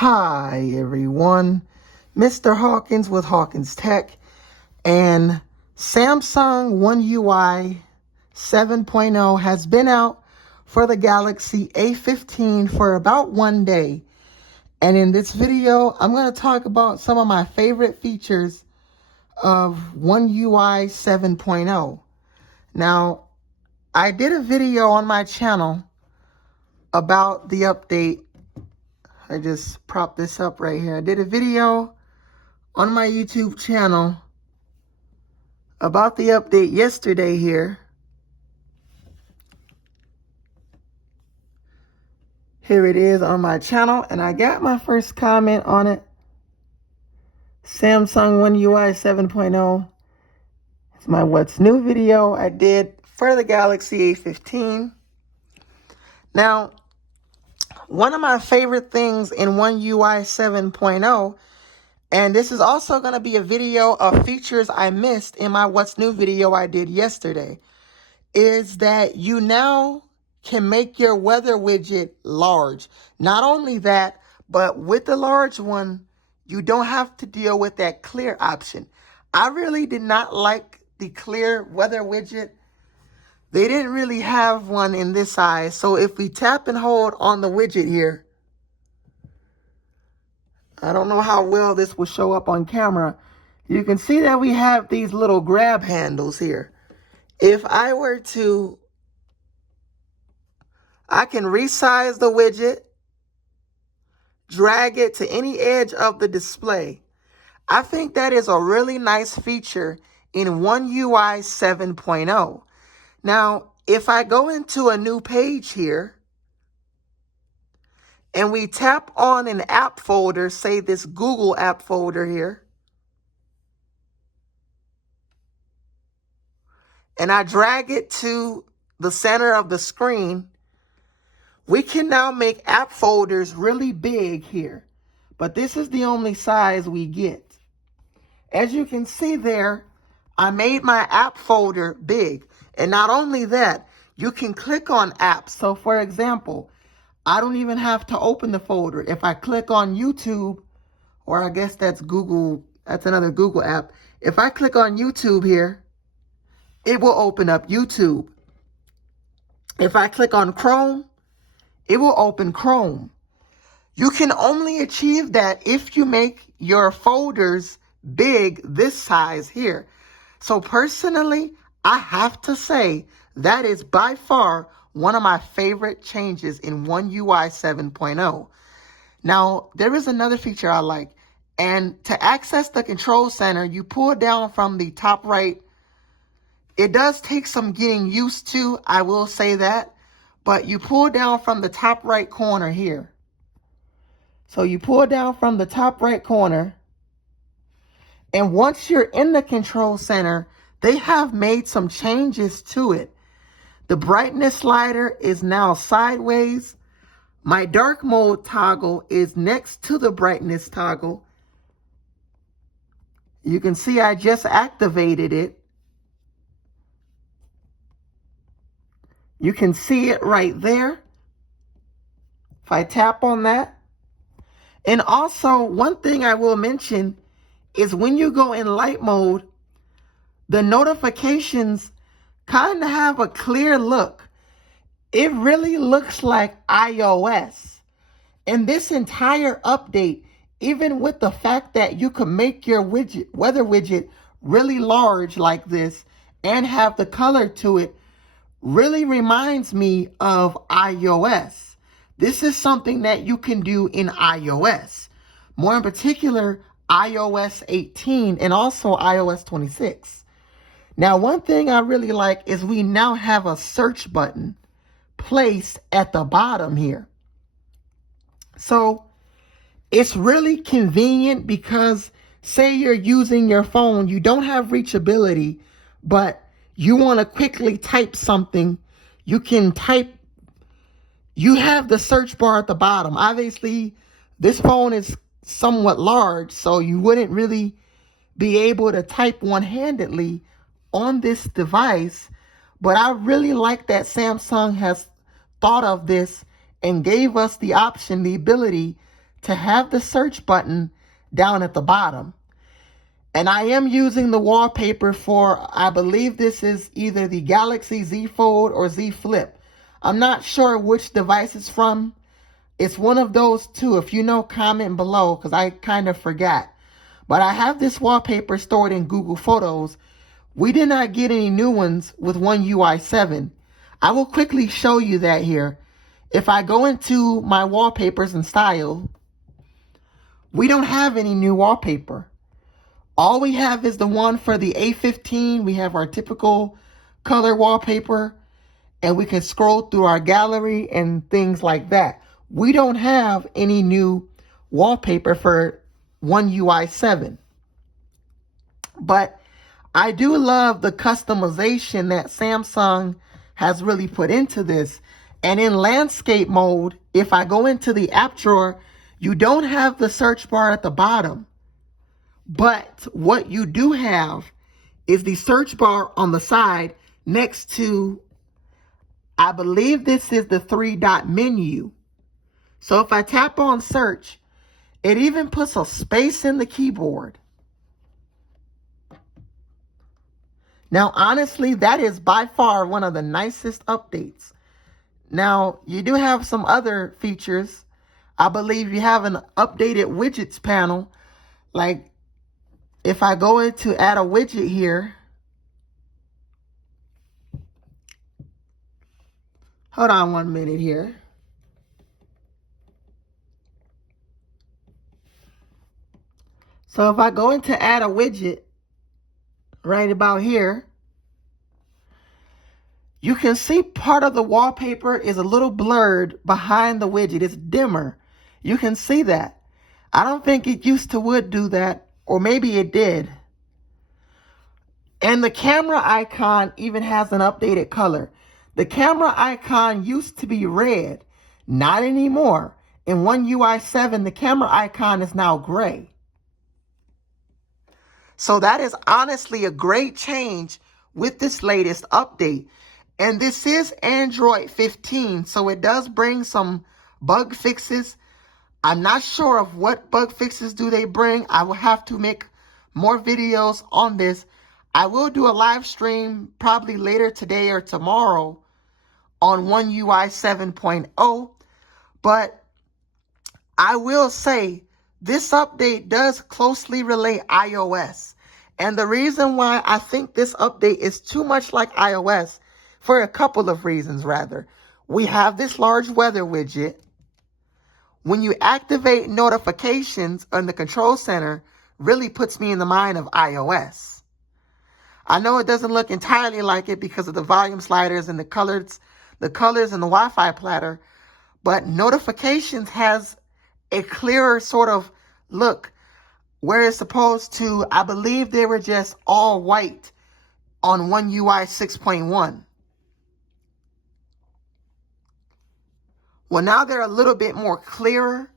Hi everyone, Mr. Hawkins with Hawkins Tech, and Samsung One UI 7.0 has been out for the Galaxy A15 for about 1 day. And in this video, I'm going to talk about some of my favorite features of One UI 7.0. Now, I did a video on my channel about the update. I just propped this up right here. I did a video on my YouTube channel about the update yesterday here. Here it is on my channel, and I got my first comment on it. Samsung One UI 7.0. It's my What's New video I did for the Galaxy A15. Now, one of my favorite things in One UI 7.0, and this is also going to be a video of features I missed in my What's New video I did yesterday, is that you now can make your weather widget large. Not only that, but with the large one, you don't have to deal with that clear option. I really did not like the clear weather widget. They didn't really have one in this size. So if we tap and hold on the widget here, I don't know how well this will show up on camera. You can see that we have these little grab handles here. If I were to, I can resize the widget, drag it to any edge of the display. I think that is a really nice feature in One UI 7.0. Now, if I go into a new page here, and we tap on an app folder, say this Google app folder here, and I drag it to the center of the screen, we can now make app folders really big here. But this is the only size we get. As you can see there, I made my app folder big. And not only that, you can click on apps. So for example, I don't even have to open the folder. If I click on YouTube, or I guess that's Google, that's another Google app. If I click on YouTube here, it will open up YouTube. If I click on Chrome, it will open Chrome. You can only achieve that if you make your folders big this size here. So personally, I have to say that is by far one of my favorite changes in One UI 7.0. Now, there is another feature I like. And to access the control center, you pull down from the top right. It does take some getting used to, I will say that. But you pull down from the top right corner here. So you pull down from the top right corner. And once you're in the control center, they have made some changes to it. The brightness slider is now sideways. My dark mode toggle is next to the brightness toggle. You can see I just activated it. You can see it right there. If I tap on that. And also, one thing I will mention is when you go in light mode, the notifications kind of have a clear look. It really looks like iOS. And this entire update, even with the fact that you can make your widget, weather widget really large like this and have the color to it, really reminds me of iOS. This is something that you can do in iOS. More in particular, iOS 18 and also iOS 26. Now, one thing I really like is we now have a search button placed at the bottom here. So it's really convenient because say you're using your phone, you don't have reachability, but you want to quickly type something, you can type, you have the search bar at the bottom. Obviously, this phone is somewhat large, so you wouldn't really be able to type one-handedly on this device, but I really like that Samsung has thought of this and gave us the option, the ability to have the search button down at the bottom. And I am using the wallpaper for, I believe this is either the Galaxy Z Fold or Z Flip. I'm not sure which device it's from. It's one of those two. If you know, comment below, because I kind of forgot. But I have this wallpaper stored in Google Photos. We did not get any new ones with One UI 7. I will quickly show you that here. If I go into my wallpapers and style, we don't have any new wallpaper. All we have is the one for the A15. We have our typical color wallpaper, and we can scroll through our gallery and things like that. We don't have any new wallpaper for One UI 7. But I do love the customization that Samsung has really put into this. And in landscape mode, if I go into the app drawer, you don't have the search bar at the bottom. But what you do have is the search bar on the side next to, I believe this is the 3-dot menu. So if I tap on search, it even puts a space in the keyboard. Now, honestly, that is by far one of the nicest updates. Now, you do have some other features. I believe you have an updated widgets panel. Like, if I go into add a widget here. Hold on 1 minute here. So if I go into add a widget, right about here, you can see part of the wallpaper is a little blurred behind the widget. It's dimmer. You can see that. I don't think it used to would do that, or maybe it did. And the camera icon even has an updated color. The camera icon used to be red, not anymore. In One UI 7, the camera icon is now gray. So that is honestly a great change with this latest update. And this is Android 15, so it does bring some bug fixes. I'm not sure of what bug fixes do they bring. I will have to make more videos on this. I will do a live stream probably later today or tomorrow on One UI 7.0. But I will say this update does closely relate iOS. And the reason why I think this update is too much like iOS, for a couple of reasons rather. We have this large weather widget. When you activate notifications on the control center, really puts me in the mind of iOS. I know it doesn't look entirely like it because of the volume sliders and the colors and the Wi-Fi platter, but notifications has a clearer sort of look, where it's supposed to, I believe they were just all white on One UI 6.1. Well, now they're a little bit more clearer,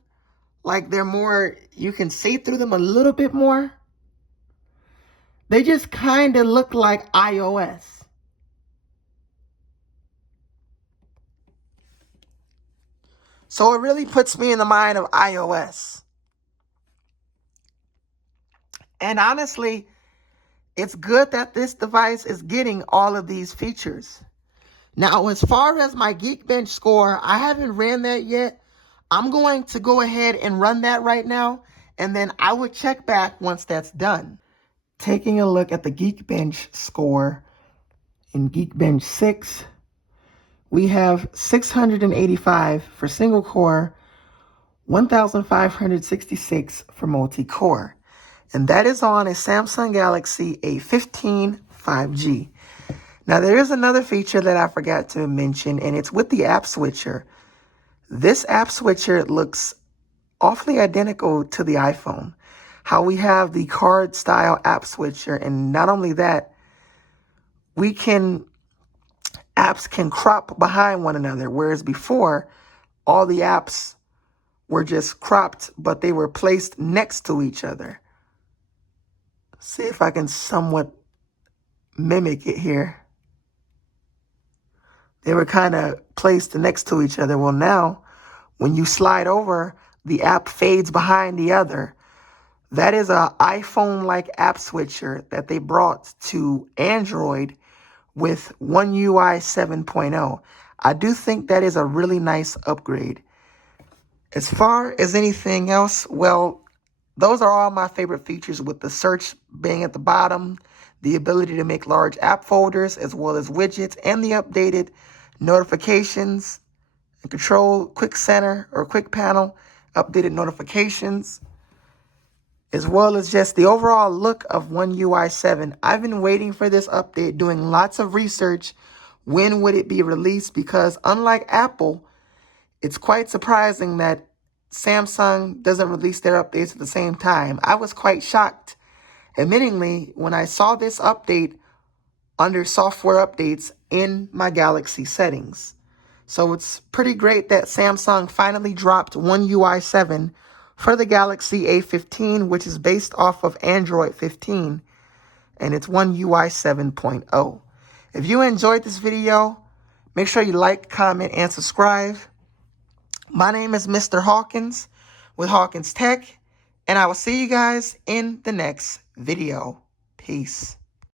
like they're more, you can see through them a little bit more. They just kind of look like iOS. So it really puts me in the mind of iOS. And honestly, it's good that this device is getting all of these features. Now, as far as my Geekbench score, I haven't ran that yet. I'm going to go ahead and run that right now, and then I will check back once that's done. Taking a look at the Geekbench score, in Geekbench 6, we have 685 for single core, 1,566 for multi-core. And that is on a Samsung Galaxy A15 5G. Now, there is another feature that I forgot to mention, and it's with the app switcher. This app switcher looks awfully identical to the iPhone. How we have the card style app switcher, and not only that, apps can crop behind one another, whereas before, all the apps were just cropped, but they were placed next to each other. See if I can somewhat mimic it here. They were kind of placed next to each other. Well, now, when you slide over, the app fades behind the other. That is a iPhone-like app switcher that they brought to Android with One UI 7.0. I do think that is a really nice upgrade. As far as anything else, well, those are all my favorite features, with the search being at the bottom, the ability to make large app folders as well as widgets, and the updated notifications and control quick center or quick panel, updated notifications, as well as just the overall look of One UI 7. I've been waiting for this update, doing lots of research. When would it be released? Because unlike Apple, it's quite surprising that Samsung doesn't release their updates at the same time. I was quite shocked, admittingly, when I saw this update under software updates in my Galaxy settings. So it's pretty great that Samsung finally dropped One UI 7 for the Galaxy A15, which is based off of Android 15, and it's One UI 7.0. If you enjoyed this video, make sure you like, comment, and subscribe. My name is Mr. Hawkins with Hawkins Tech, and I will see you guys in the next video. Peace.